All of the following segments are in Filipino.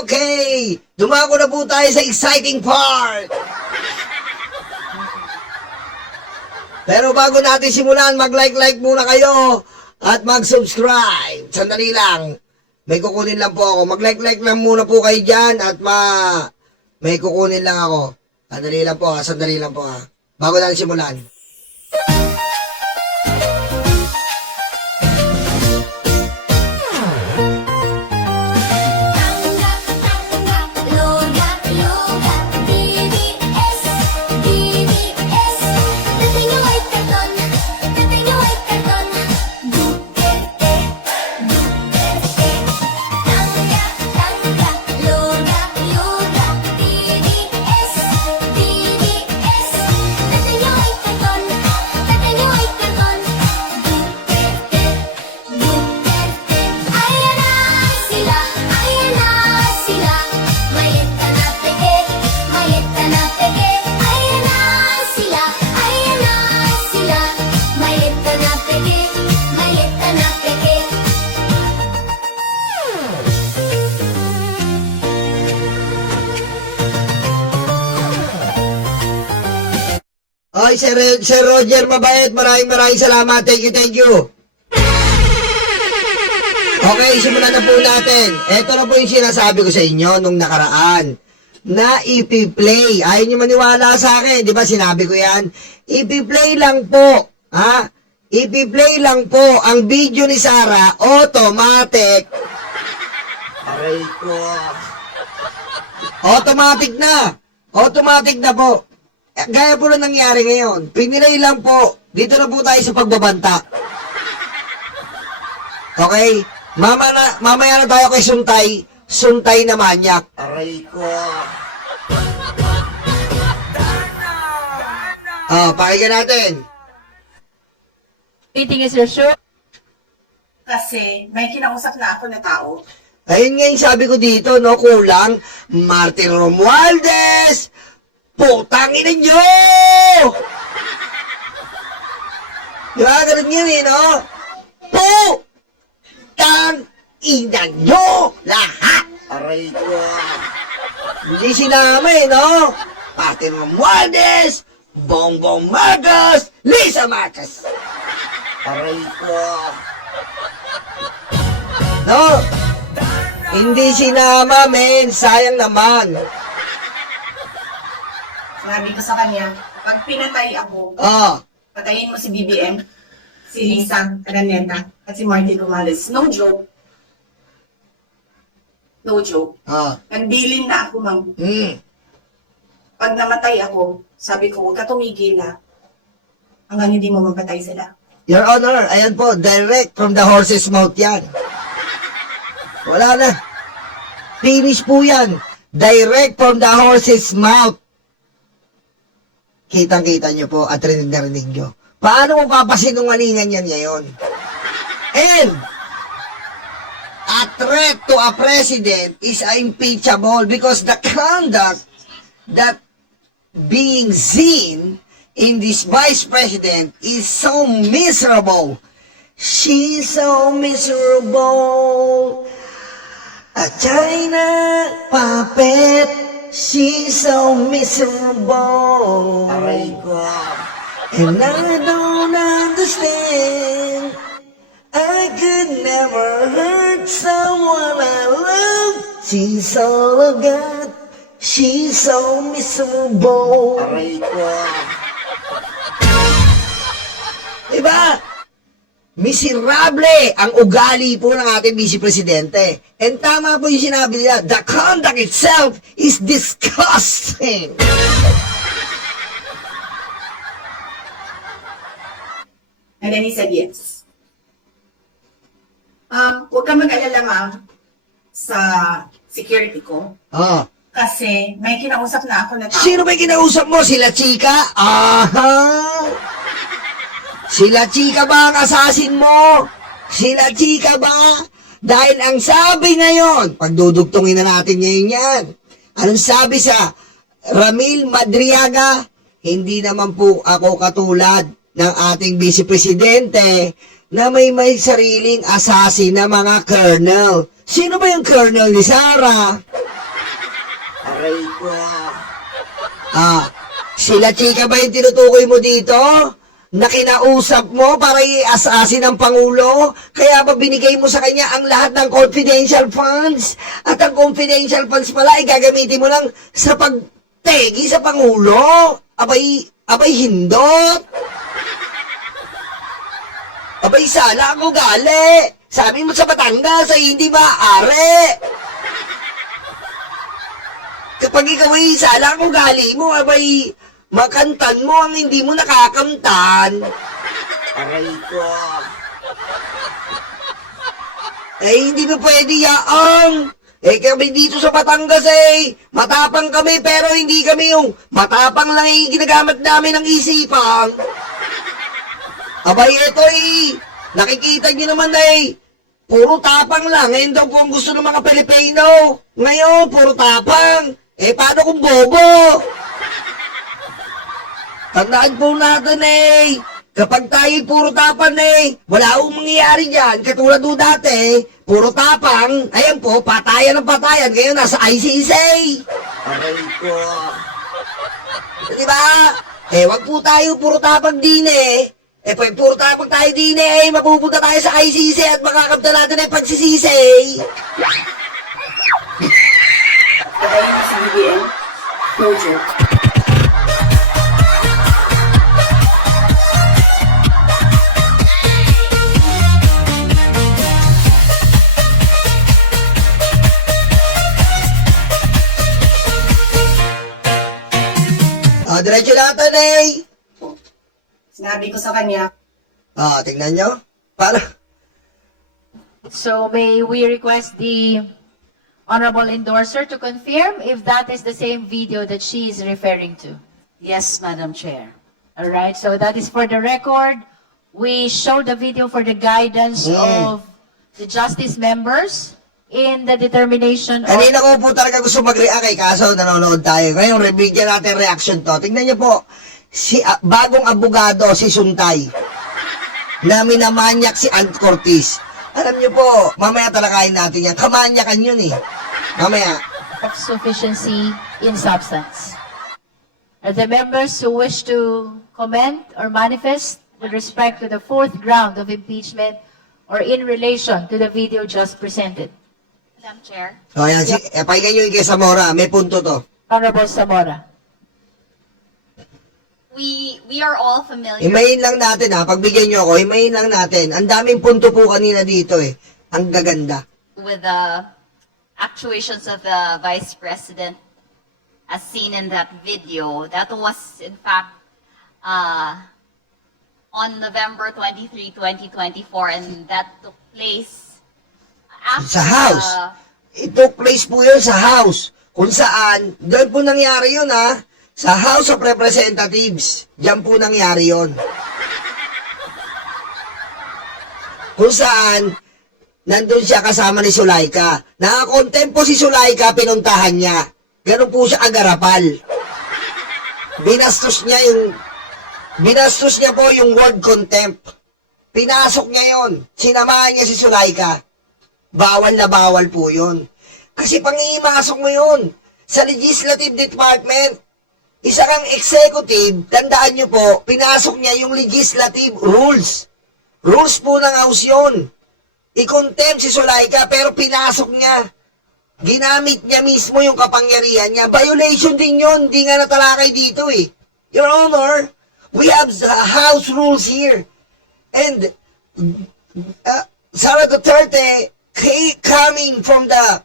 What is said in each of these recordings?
okay. Dumako na po tayo sa exciting part. Pero bago natin simulan, mag-like muna kayo at mag-subscribe. Sandali lang. May kukunin lang po ako. Mag-like lang muna po kayo dyan at may kukunin lang ako. Sandali lang po ha. Bago natin simulan. Ay, Sir Roger, mabait. Maraming salamat. Thank you. Okay, simulan na po natin. Ito na po yung sinasabi ko sa inyo nung nakaraan. Na ipi-play. Ayaw nyo maniwala sa akin. Di ba sinabi ko yan? Ipi-play lang po. Ha? Ipi-play lang po ang video ni Sarah. Automatic. Aray ko. Automatic na po. Gaya po na nangyari ngayon. Pinilay lang po. Dito na po tayo sa pagbabanta. Okay? Mamaya na tayo kay Suntay na manyak. Aray ko. Pakinggan natin. Meeting is your show. Kasi may kinausap na ako na tao. Ayun nga yung sabi ko dito, no? Kulang. Martin Romualdez! Putangin ninyo! Diba? Ganun yun eh, no? Putangin nyo! Lahat! Aray ko! Hindi sinama eh, no? Martin Romualdez, Bongbong Marcos, Lisa Marcos! Aray ko! No? Hindi sinama, men. Sayang naman. Sabi ko sa kanya, pag pinatay ako, patayin mo si BBM, si Lisa Araneta, at si Martin Romualdez. No joke. Nagbilin na ako, ma'am. Pag namatay ako, sabi ko, huwag ka tumigil na hanggang hindi mo mapatay sila. Your Honor, ayan po, direct from the horse's mouth yan. Wala na. Finish po yan. Direct from the horse's mouth. Kitang-kita nyo po at rinig nyo. Paano mo papasinungalingan yan ngayon? And, a threat to a president is impeachable because the conduct that being seen in this vice president is so miserable. She's so miserable. A China puppet. She's so miserable. Aray ko. And I don't understand. I could never hurt someone I love. She's all I got. She's so miserable. Aray ko. Diba? Miserable ang ugali po ng ating Vice Presidente. And tama po yung sinabi nila, the conduct itself is disgusting. And then he said yes. Huwag ka mag-alala, ma'am, sa security ko. Kasi may kinausap na ako na tao. Sino ba yung kinausap mo? Sila Chika? Aha! Sila Chika ba ang assassin mo? Sila Chika ba? Dahil ang sabi ngayon, pagdudugtungin na natin ngayon yan, anong sabi sa Ramil Madriaga? Hindi naman po ako katulad ng ating Vice Presidente na may sariling assassin na mga colonel. Sino ba yung colonel ni Sarah? ko. Sila chika ba yung tinutukoy mo dito? Na kinausap mo para i-asasin ng Pangulo? Kaya ba binigay mo sa kanya ang lahat ng confidential funds? At ang confidential funds pala ay gagamitin mo lang sa pagtegi sa Pangulo? Abay hindot? Abay sala ang ugali. Sabi mo sa Batangas ay hindi maaari. Kapag ikaw ay sala ang ugali mo, abay makantan mo ang hindi mo nakakamtan. Aray ko. Hindi mo pwede yaang. Kami dito sa Batangas matapang kami pero hindi kami yung matapang lang ginagamit namin ng isipang. Abay ito nakikita nyo naman puro tapang lang. Ngayon daw po ang gusto ng mga Pilipino. Ngayon, puro tapang. Paano kung bobo? Tandaan po natin kapag tayo puro tapang wala akong mangyayari dyan. Katulad po dati, puro tapang. Ayan po, patayan ng patayan. Ngayon nasa ICC. Aray ko. Diba? Wag po tayo puro tapang din pag puro tapang tayo din mapupunta tayo sa ICC at makakamta natin pagsisisi. Kaya sa BBM, no joke. Diretso natin Sinabi ko sa kanya, tingnan nyo. Para. So may we request the honorable endorser to confirm if that is the same video that she is referring to. Yes, Madam Chair. All right, so that is for the record. We show the video for the guidance of the justice members in the determination of... Kanina ko po talaga gusto mag-react kaso nanonood tayo. Ngayon, bigyan natin reaction to. Tingnan nyo po, bagong abogado, si Suntay, na minamanyak si Ant Cortez. Alam nyo po, mamaya talakayin natin yan. Kamanyakan yun Mamaya. Of sufficiency in substance. Are the members who wish to comment or manifest with respect to the fourth ground of impeachment or in relation to the video just presented? Madam Chair. O yan, pakinggan nyo yung kay Zamora. May punto to. Honorable Zamora. We are all familiar Himayin lang natin pagbigyan nyo ako, himayin lang natin. Ang daming punto po kanina dito Ang gaganda. with the actuations of the Vice President as seen in that video. That was, in fact, on November 23, 2024, and that took place after Sa house. It took place po yun sa house. Kung saan, doon po nangyari yun sa House of Representatives. Diyan po nangyari yun. Kung saan, nandun siya kasama ni Sulaika. Nakakontempo si Sulaika, pinuntahan niya. Ganun po siya agarapal. Binastos niya po yung word contempt. Pinasok niya yon. Sinamahan niya si Sulaika. Bawal na bawal po yun. Kasi pangimasok mo yun sa Legislative Department. Isa kang executive, tandaan niyo po, pinasok niya yung legislative rules. Rules po ng House yun. I-contempt si Sulaika, pero pinasok niya. Ginamit niya mismo yung kapangyarihan niya. Violation din yun. Hindi nga natalakay dito Your Honor, we have the House rules here. And Sara Duterte coming from the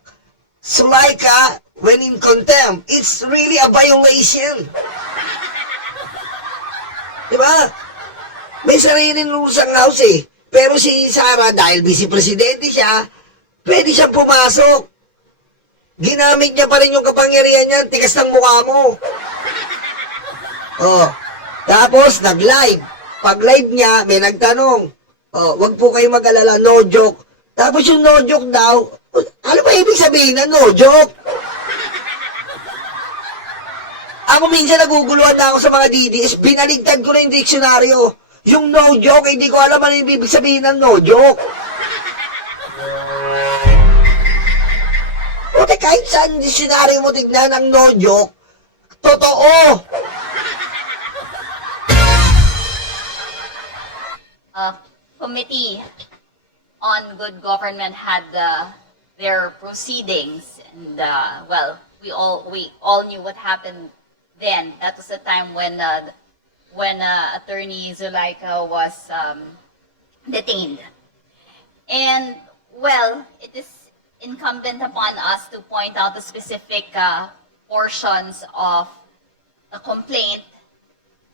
Sulaika when in contempt, it's really a violation. Diba? May sariling rules ang House Pero si Sara, dahil vice-presidente siya, pwede siyang pumasok. Ginamit niya pa rin yung kapangyarihan niya, tigas ng mukha mo. Tapos, nag-live. Pag live niya, may nagtanong, wag po kayo mag-alala, no joke. Tapos yung no joke daw, ano ba ibig sabihin na no joke? Ako minsan naguguluhan na ako sa mga DDS, binaligtad ko na yung diksyonaryo. Yung no joke, hindi ko alam ano yung ibig sabihin ng no joke. Pati kahit saan dictionary mo tignan ang no joke, totoo. Committee on Good Government had their proceedings, and well, we all knew what happened then. That was the time when Attorney Zulaika was detained. And well, it is incumbent upon us to point out the specific portions of the complaint.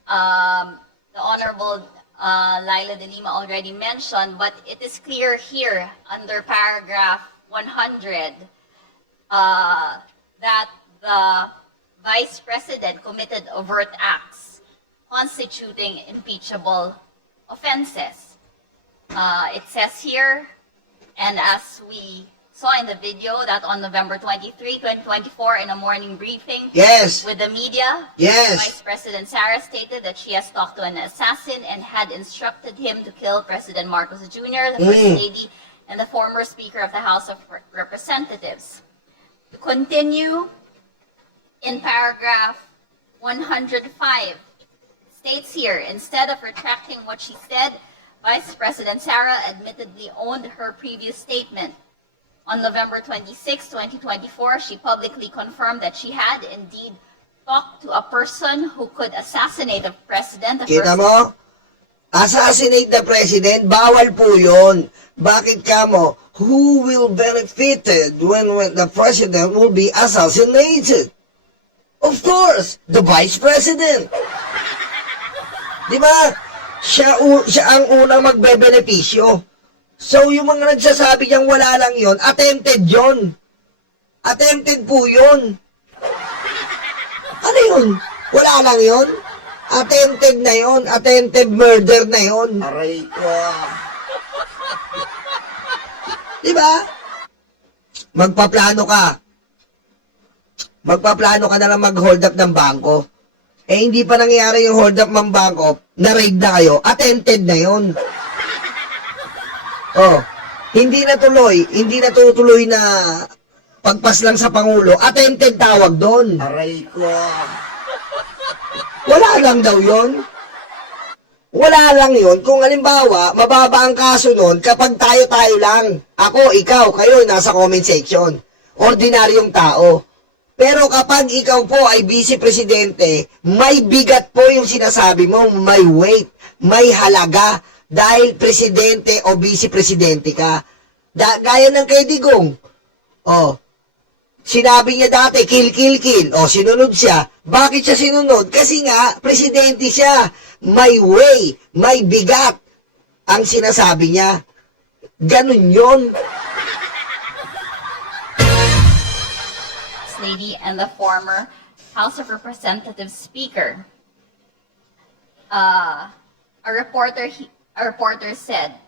The Honorable Laila de Lima already mentioned, but it is clear here under paragraph 100 that the Vice President committed overt acts constituting impeachable offenses. It says here, and as we saw in the video, that on November 23, 2024, in a morning briefing Yes. with the media, Yes. Vice President Sara stated that she has talked to an assassin and had instructed him to kill President Marcos Jr., the First Lady, and the former Speaker of the House of Representatives. To continue, in paragraph 105, states here, instead of retracting what she said, Vice President Sara admittedly owned her previous statement. On November 26, 2024, she publicly confirmed that she had indeed talked to a person who could assassinate the president. The Kita first- mo? Assassinate the president, bawal po yun. Bakit ka mo? Who will benefited when the president will be assassinated? Of course, the vice president. Di ba? Siya ang unang magbebenepisyo. So, yung mga nagsasabi niyang wala lang yon, attempted yon. Attempted po yun. Ano yun? Wala lang yon? Attempted na yon. Attempted murder na yon. Aray ko. Diba? Magpaplano ka. Magpaplano ka na lang mag-hold up ng bangko. Eh, hindi pa nangyayari yung hold up ng bangko, na-raid na kayo, attempted na yon. Oh, hindi natutuloy na pagpas lang sa Pangulo, attempted tawag doon. Aray ko. Wala lang daw yon. Wala lang yon. Kung halimbawa, mababa ang kaso nun kapag tayo-tayo lang. Ako, ikaw, kayo, nasa comment section. Ordinaryong tao. Pero kapag ikaw po ay vice presidente, may bigat po yung sinasabi mo, may weight, may halaga, dahil presidente o vice presidente ka. Gaya ng kay Digong. Oh, sinabi niya dati, kill, kill, kill. O, sinunod siya. Bakit siya sinunod? Kasi nga, presidente siya. May way, may bigat ang sinasabi niya. Ganun yun. Lady and the former House of Representatives Speaker. A reporter said,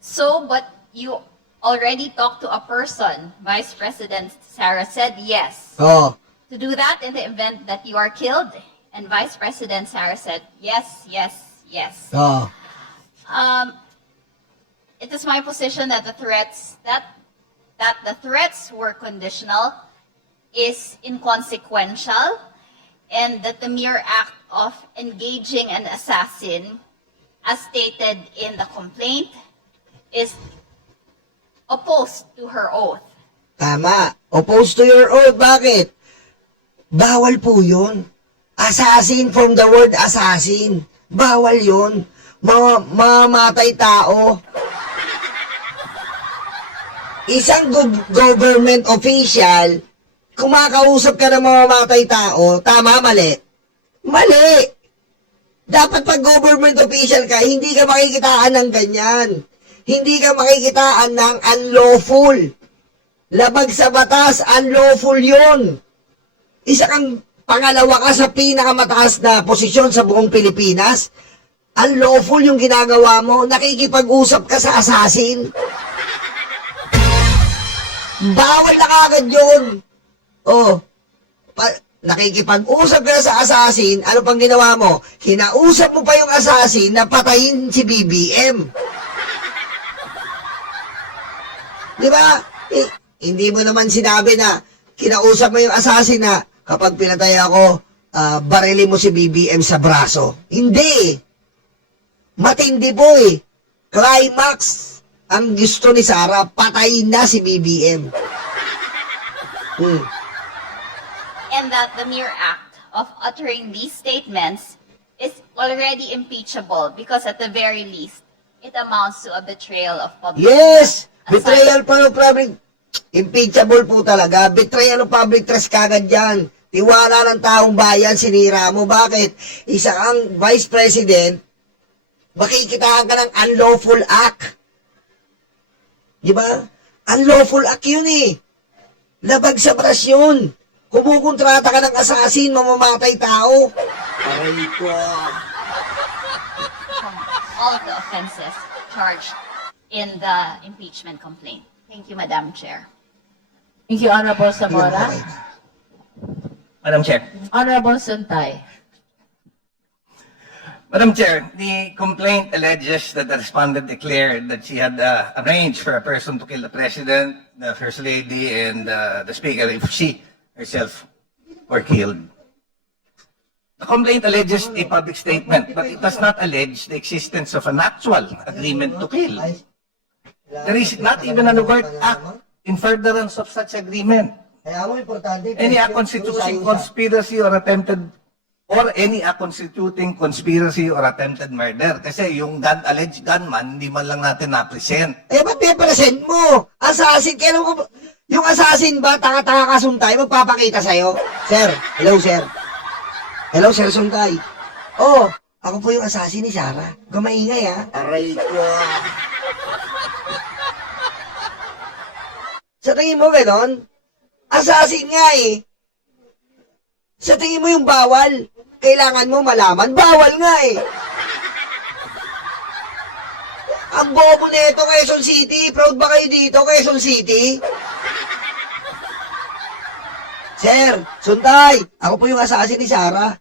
"So, but you already talked to a person?" Vice President Sara said, "Yes." Oh, To do that in the event that you are killed? And Vice President Sara said, "Yes, yes, yes." oh. It is my position that the threats were conditional, is inconsequential, and that the mere act of engaging an assassin, as stated in the complaint, is opposed to her oath. Tama. Opposed to your oath. Bakit? Bawal po yun. Assassin from the word assassin. Bawal yun. Mamatay tao. Isang government official, kumakausap ka ng mamamatay tao, tama, mali? Mali! Dapat pag government official ka, hindi ka makikitaan ng ganyan. Hindi ka makikitaan ng unlawful. Labag sa batas, unlawful yun. Isa kang pangalawa ka sa pinakamataas na posisyon sa buong Pilipinas. Unlawful yung ginagawa mo. Nakikipag-usap ka sa assassin. Bawal na kagad yun. Oh, nakikipag-usap ka sa assassin, ano pang ginawa mo? Kinausap mo pa yung assassin na patayin si BBM. Di ba? Eh, hindi mo naman sinabi na kinausap mo yung assassin na kapag pinatay ako, barilin mo si BBM sa braso. Hindi. Matindi po eh. Climax ang gusto ni Sara, patay na si BBM. And that the mere act of uttering these statements is already impeachable because at the very least, it amounts to a betrayal of public Yes! trust. Betrayal pa ng public... Impeachable po talaga. Betrayal ng public trust kagad yan. Tiwala ng taong bayan, sinira mo. Bakit? Isa kang vice president, makikitaan ka ng unlawful act. Di ba? Unlawful act yun eh. Labag sa batas yun. Kumukontrata ka ng assassin, mamamatay tao. Aray ko. All of the offenses charged in the impeachment complaint. Thank you, Madam Chair. Thank you, Honorable Zamora. Madam Chair. Honorable Suntay. Madam Chair, the complaint alleges that the respondent declared that she had arranged for a person to kill the President, the First Lady, and the Speaker if she herself were killed. The complaint alleges a public statement, but it does not allege the existence of an actual agreement to kill. There is not even an overt act in furtherance of such agreement. Kaya mo, importante. Any constituting conspiracy or attempted attempted murder. Kasi yung alleged gunman, hindi man lang natin na-present. Eh, ba't may present mo? Assassin, kailan mo... Yung assassin ba, tanga-tanga ka, Suntay, magpapakita sa'yo? Sir, hello, sir. Hello, sir, Suntay. Oh, ako po yung assassin ni Sarah. Gumaingay, ha? Aray ko. Sa tingin mo, ganon? Assassin nga, eh. Sa tingin mo yung bawal, kailangan mo malaman, bawal nga, eh. Ang bobo nito, Quezon City. Proud ba kayo dito, Quezon City? Sir, Suntay, ako po yung assassin ni Sarah.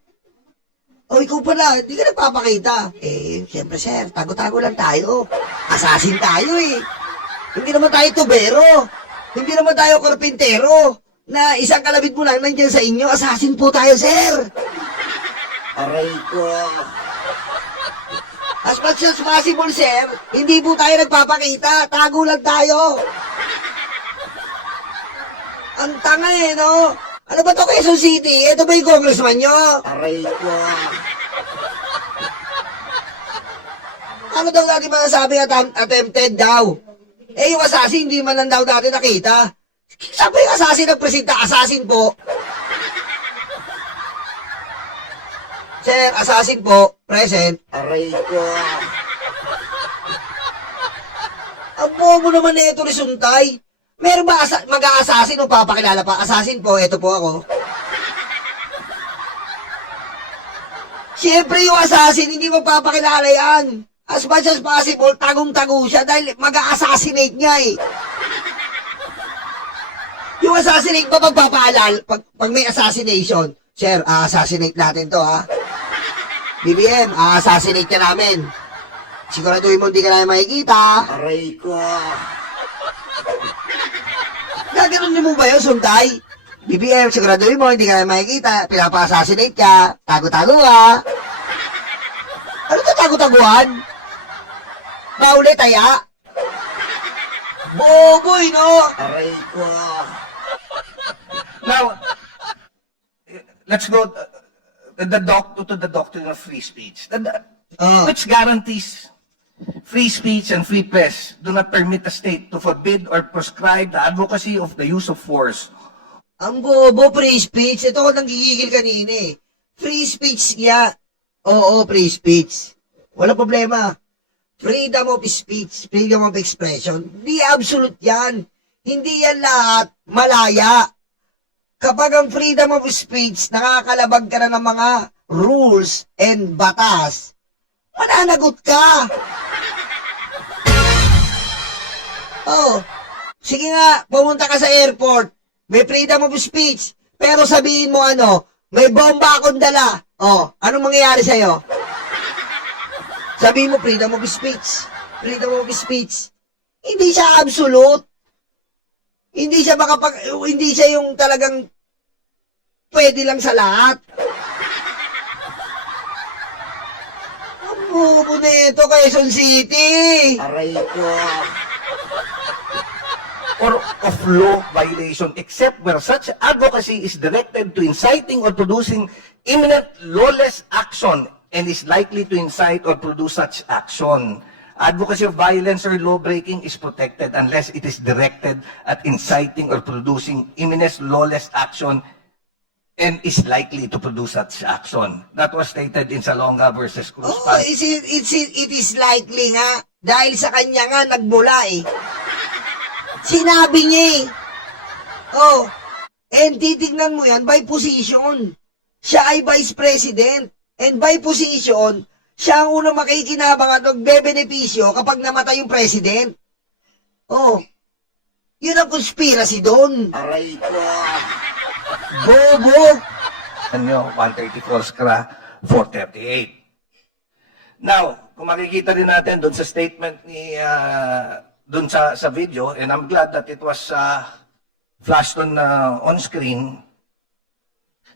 O, ikaw pala, hindi ka nagpapakita. Eh, siyempre, sir, tago-tago lang tayo. Assassin tayo, eh. Hindi naman tayo tubero. Hindi naman tayo karpintero. Na isang kalabit mo lang nandiyan sa inyo, assassin po tayo, sir. Aray ko. As much as possible, sir, hindi po tayo nagpapakita. Tago lang tayo. Ang tanga eh, no? Ano ba to, Quezon City? Ito ba yung congressman nyo? Aray ko. Ano daw dati masasabi attempted daw? Eh, yung assassin, hindi man lang daw dati nakita. Saan ba yung assassin nagpresenta? Assassin po. Sir, assassin po. Present. Aray ko. Ang bobo naman na ito ni Suntay. Meron ba mag-a-assassin o papakilala pa? Assassin po, ito po ako. Siyempre yung assassin, hindi magpapakilala yan. As much as possible, tagong-tago siya dahil mag-a-assassinate niya eh. Yung assassinate ba magpapaalala pag may assassination? Sir, assassinate natin to ha. BBM, assassinate ka namin. Siguraduhin mo hindi ka namin makikita. Aray ko. Gaganon mo ba yun, Suntay? BBM, siguraduhin mo hindi ka namin makikita. Pinapa-assassinate ka. Tago-tago ha. Ano to tago-taguan? Baulit, taya? Boboy, no? Aray ko. Now, let's go to the doctrine of free speech. Which guarantees free speech and free press do not permit the state to forbid or prescribe the advocacy of the use of force. Ang bobo, free speech. Ito ako nanggigigil kanina eh. Free speech niya. Oo, free speech. Wala problema. Freedom of speech, freedom of expression. Di absolute yan. Hindi yan lahat malaya. Kapag ang freedom of speech, nakakalabag ka na ng mga rules and batas, mananagot ka. Oh, sige nga, pumunta ka sa airport, may freedom of speech, pero sabihin mo ano, may bomba akong dala. Oh, anong mangyayari sa'yo? Sabihin mo freedom of speech. Freedom of speech. Hindi siya absolute. Hindi siya yung talagang pwede lang sa lahat. Ang bobo na ito, Quezon City. Aray ko. Or of law violation, except where such advocacy is directed to inciting or producing imminent lawless action and is likely to incite or produce such action. Advocacy of violence or law-breaking is protected unless it is directed at inciting or producing imminent lawless action and is likely to produce such action. That was stated in Salonga versus Cruz. Oh, it is likely nga. Dahil sa kanya nga, nagmula eh. Sinabi niya eh. Oh, and titignan mo yan by position. Siya ay vice president. And by position, siya ang unang makikinabang at magbebenepisyo kapag namatay yung president. Oh, yun ang conspiracy doon. Aray ko. Bobo. Ano, 134 Skra 438. Now, kung makikita din natin doon sa statement ni doon sa video, and I'm glad that it was flashed on screen,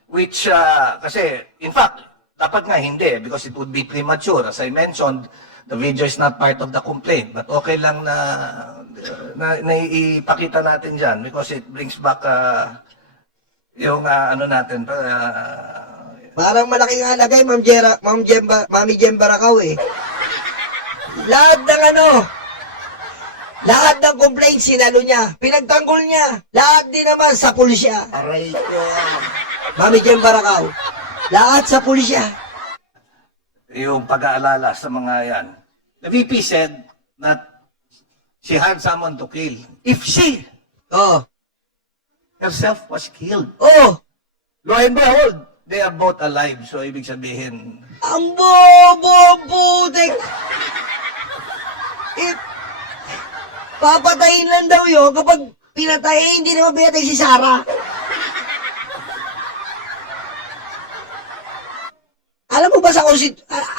which kasi in fact dapat nga hindi because it would be premature. As I mentioned, the video is not part of the complaint, but okay lang na ipakita natin dyan because it brings back yung ano natin Parang malaking halagay, Mami Jemba Racao eh. Lahat ng complaint sinalo niya, pinagtanggol niya, lahat din naman sa pulisya. Aray ko. Mami Jemba Racao, lahat sa pulisya. yung pag-aalala sa mga yan. The VP said that she had someone to kill. If she Oh, herself was killed, oh, lo and behold, they are both alive. So, ibig sabihin, ang bobo-butik. Papatayin lang daw yun kapag pinatay, hindi naman pinatay si Sarah. Alam mo ba sa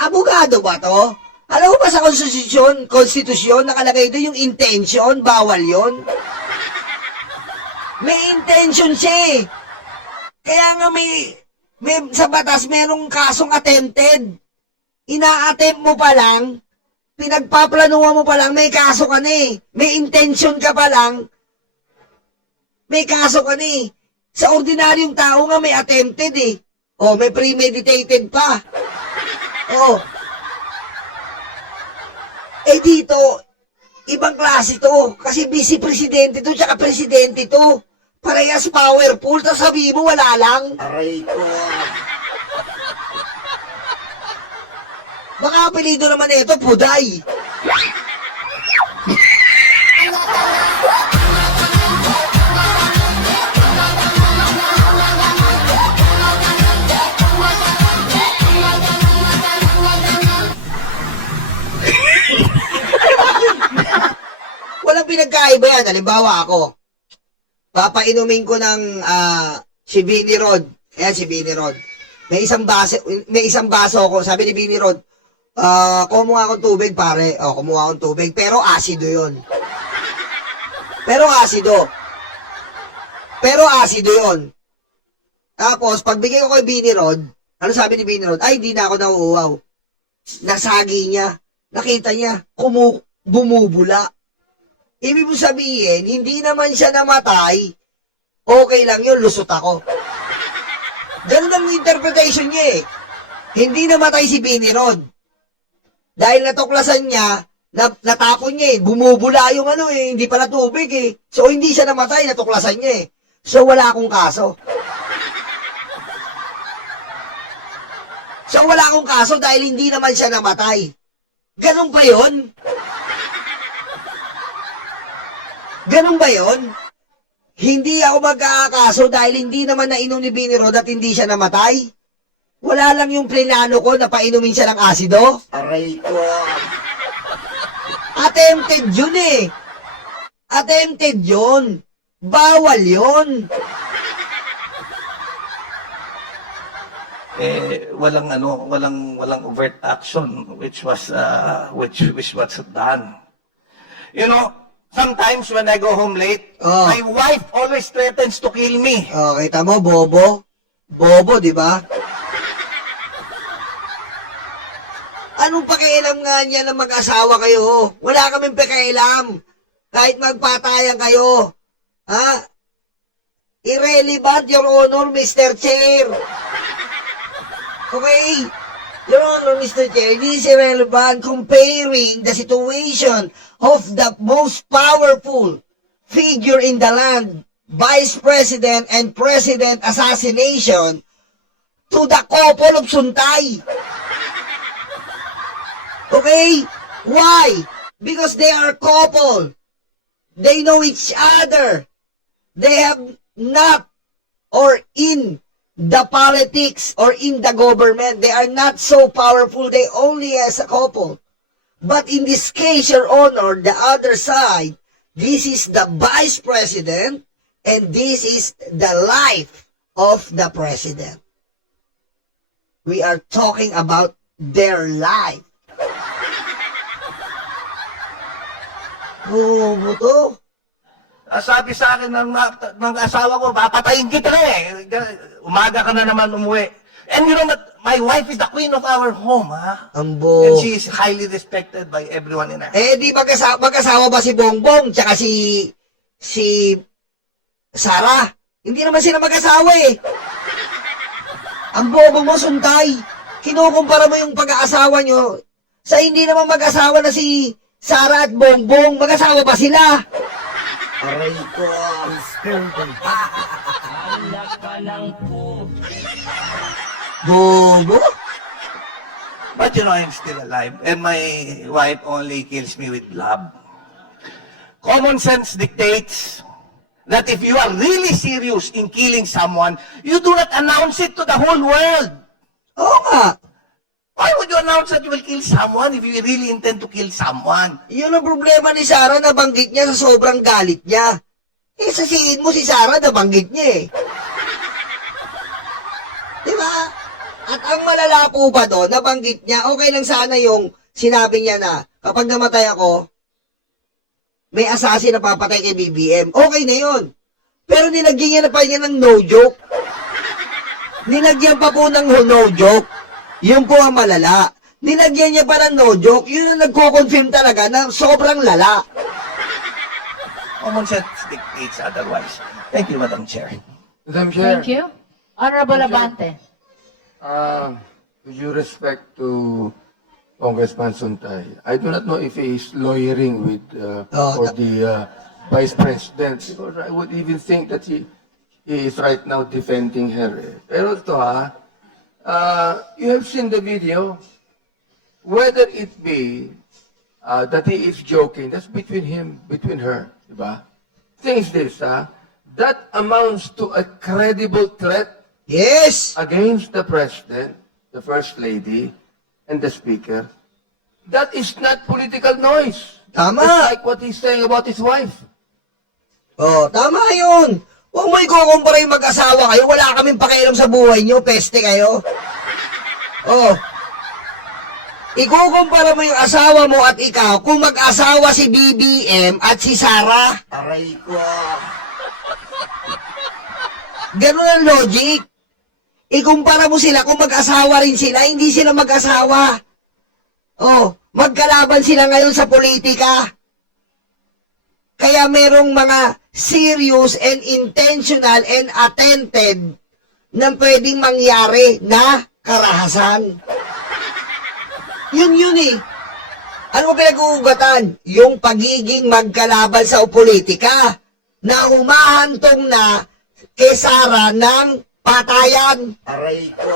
abogado ba to? Alam mo ba sa konstitusyon, nakalagay doon yung intention, bawal yon. May intention siya eh. Kaya nga may sa batas merong kasong attempted. Ina-attempt mo pa lang, pinagpaplanuhan mo pa lang, may kaso ka na eh. May intention ka pa lang, may kaso ka na eh. Sa ordinaryong tao nga may attempted eh. Oh, may premeditated pa. Oh. Eh dito, ibang klase to. Kasi vice-presidente to, tsaka presidente to. Parehas powerful, tapos sabihin mo wala lang. Aray ko. Baka apelido naman ito, Puday. Walang pinagkaiba yan. Halimbawa ako, papainumin ko ng si Vinny Rod. Ayan si Vinny Rod. May isang baso ako. Sabi ni Vinny Rod, kumuha akong tubig, pare. O, kumuha akong tubig. Pero asido yun. Pero asido yun. Tapos, pagbigay ko kay Vinny Rod, ano sabi ni Vinny Rod? Ay, di na ako nauuwaw. Nasagi niya. Nakita niya, bumubula. Ibig mo sabihin, hindi naman siya namatay. Okay lang yun, lusot ako. Ganun ang interpretation niya eh. Hindi namatay si Vinny Rod. Dahil natuklasan niya, natapon niya eh. Bumubula yung ano eh, hindi pala tubig eh. So hindi siya namatay, natuklasan niya eh. So wala akong kaso. Dahil hindi naman siya namatay. Ganun ba yun? Ganun ba yun? Hindi ako magkakaso dahil hindi naman nainom ni Vinny Rod at hindi siya namatay? Wala lang yung plinano ko na painumin siya ng asido? Aray ko. Attempted yun eh. Attempted yun. Bawal yun. walang overt action which was done. You know, Sometimes when I go home late, Oh. my wife always threatens to kill me. Oh, kita mo, bobo. Bobo, di ba? Anong pakialam nga niya na mag-asawa kayo? Wala kaming pakialam. Kahit magpatayan kayo. Ha? Irrelevant, Your Honor, Mr. Chair. Okay? Your Honor, Mr. Chair, this is irrelevant comparing the situation of the most powerful figure in the land, Vice President and President assassination, to the couple of Suntay. Okay? Why? Because they are couple. They know each other. They have not or in the politics or in the government. They are not so powerful. They only as a couple. But in this case, Your Honor, the other side, this is the Vice President and this is the life of the President. We are talking about their life. Oo, to. Sabi sa akin ng asawa ko, papatayin kita eh. Umaga ka na naman umuwi. And you know what? My wife is the queen of our home, ha? Ambo. And she is highly respected by everyone in our house. Eh, di magkasawa ba si Bongbong tsaka si Sara? Hindi naman sila mag-asawa eh. Ang bobo mo, Suntay. Kinukumpara mo yung pag-aasawa nyo sa hindi naman mag-asawa na si Sara at Bongbong. Mag-asawa ba sila? Aray ko. Bobo? But you know, I'm still alive. And my wife only kills me with love. Common sense dictates that if you are really serious in killing someone, you do not announce it to the whole world. Oo nga. Why would you announce that you will kill someone if you really intend to kill someone? Yun ang problema ni Sara, nabanggit niya sa sobrang galit niya. Eh, sasihin mo si Sara, nabanggit niya eh. Diba? At ang malala po pa doon, nabanggit niya, okay lang sana yung sinabi niya na, kapag namatay ako, may assassin na papatay kay BBM. Okay na yun. Pero nilagyan niya na pa niya ng no joke. Nilagyan pa po ng no joke. Yun po ang malala. Nilagyan niya pa ng no joke. Yun ang nagko-confirm talaga na sobrang lala. Common sense dictates otherwise. Thank you, Madam Chair. Madam Chair, Thank you. Honorable Abante. with due respect to Congressman Suntay, I do not know if he is lawyering with for the Vice President, because I would even think that he is right now defending her. Pero ito you have seen the video. Whether it be that he is joking, that's between her, diba? Thing is this, that amounts to a credible threat Yes! against the President, the First Lady, and the Speaker. That is not political noise. Tama. It's like what he's saying about his wife. Oh, tama yun. Huwag mo ikukumpara yung mag-asawa kayo. Wala kaming pakialam sa buhay nyo. Peste kayo. Oh. Ikukumpara mo yung asawa mo at ikaw kung mag-asawa si BBM at si Sara. Aray ko. Ganun ang logic. Ikumpara mo sila kung mag-asawa rin sila. Hindi sila mag-asawa. Oh, magkalaban sila ngayon sa politika. Kaya merong mga serious and intentional and attempted na pwedeng mangyari na karahasan. Yun eh. Ano ba pinag-uugatan? Yung pagiging magkalaban sa politika na humahantong na kay Sara ng patayan. Aray ko.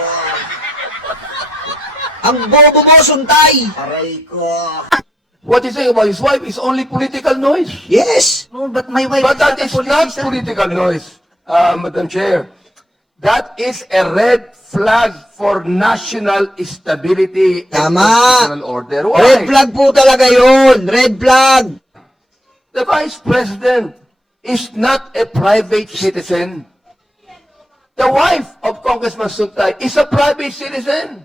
Ang bobo mo, Suntay. Aray ko. What he's saying about his wife is only political noise. Yes. No, but my wife But that a is not politician. political noise, Madam Chair. That is a red flag for national stability and Tama. constitutional order. Why? Red flag po talaga yun. Red flag. The Vice President is not a private citizen. The wife of Congressman Suntay is a private citizen,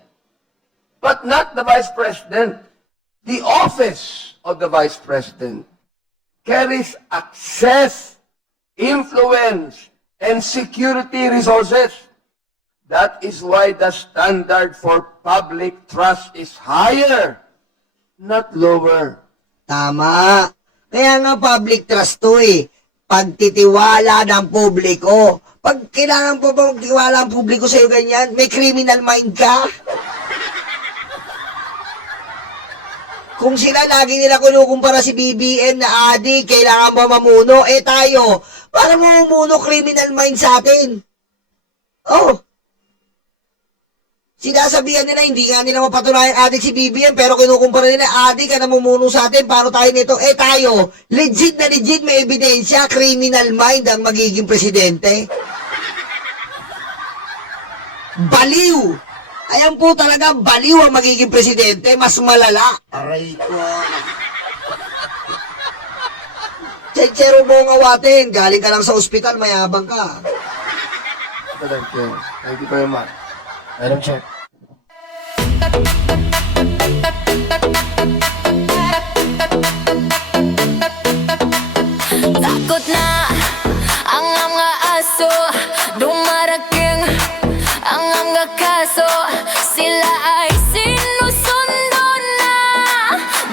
but not the Vice President. The office of the Vice President carries access, influence, and security resources. That is why the standard for public trust is higher, not lower. Tama. Kaya nga public trust to eh. Pagtitiwala ng publiko. Pag kailangan po ba magtiwala ang publiko sa'yo ganyan, may criminal mind ka? Kung sila lagi nila kinukumpara si BBM na adik, kailangan ba mamuno? Eh tayo, parang mamumuno criminal mind sa atin. Oh. Sinasabihan nila, hindi nga nila mapatunayan adik si BBM, pero kinukumpara nila adik ka namumuno sa atin, paano tayo nito? Eh tayo, legit na legit may ebidensya, criminal mind ang magiging presidente. Baliw! Ayan po talaga, baliw ang magiging presidente, mas malala. Aray ko. Chenchero mo ang awatin, galing ka lang sa ospital, mayabang ka. Thank you. Thank you very much. Madam Chair. Takot na ang mga aso, dumarating ang mga kaso. Sila ay sinusundo na,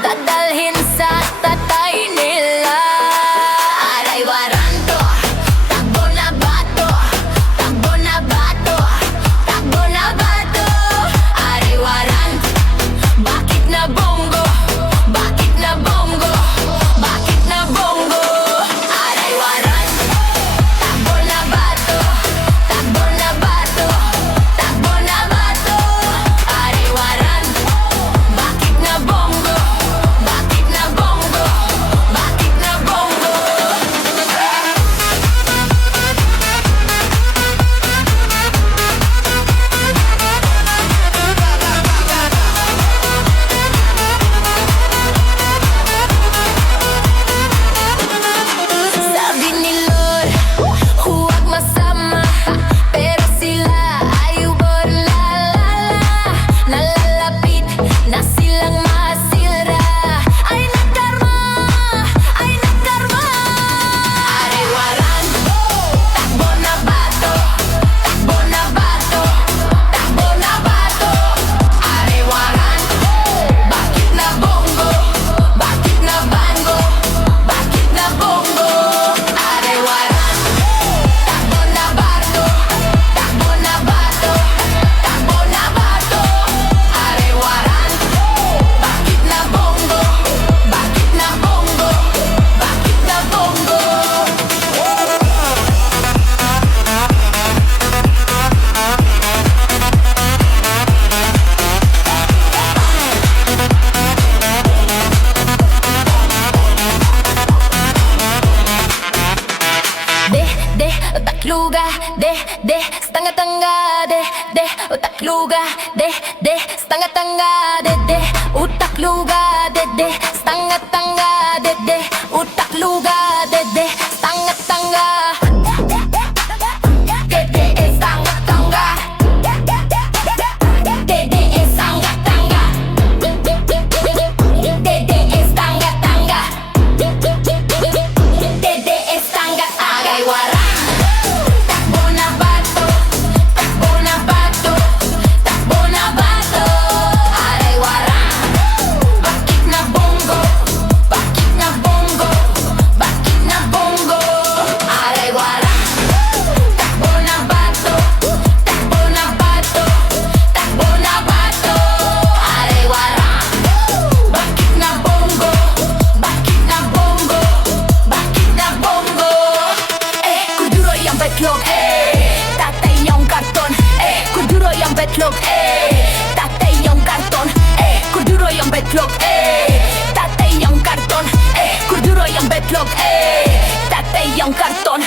dadalhin sa tatay nila. Aray waranto, takbo na bato, takbo na bato, takbo na bato. Aray waranto, bakit na bongo, bakit na bongo, bakit na bongo. Aray waranto, takbo na bato, takbo na bato, takbo na bato. Aray waranto, bakit na bongo, bakit na bongo, bakit na bongo. Sabi ni Lord, huwag masama, pero sila ay uborlalala. Nalalapit na silang masira, ay nagkarma, ay nagkarma. Aray waranto, takbo na bato, takbo na bato, takbo na bato. Aray waranto, bakit na bongo, bakit na bango, bakit na bongo. Aray waranto, takbo na bato, takbo na bato, takbo na bato. Aray waranto, bakit na bongo, bakit na bongo, bakit na bongo. De, utakluga, de, stanga-tanga, de, utakluga, de, stanga-tanga, de, utakluga, de, stanga-tanga, de, utakluga, de, stanga-tanga. De, stanga-tanga. De, stanga-tanga. De, stanga-tanga. Dede estanga agay waranto, takbo na bato, takbo na bato, takbo na bato. Aray waranto, bakit na bongo, bakit na bongo, bakit na bongo. Aray waranto, takbo na bato, takbo na bato, takbo na bato. Aray waranto, bakit na bongo, bakit na bongo, bakit na bongo. Kuduro yung betlog, tatay yung karton. Kuduro yung betlog, tatay yung karton. Kuduro yung betlog, tatay yung karton. Kuduro yung betlog, tatay yung karton.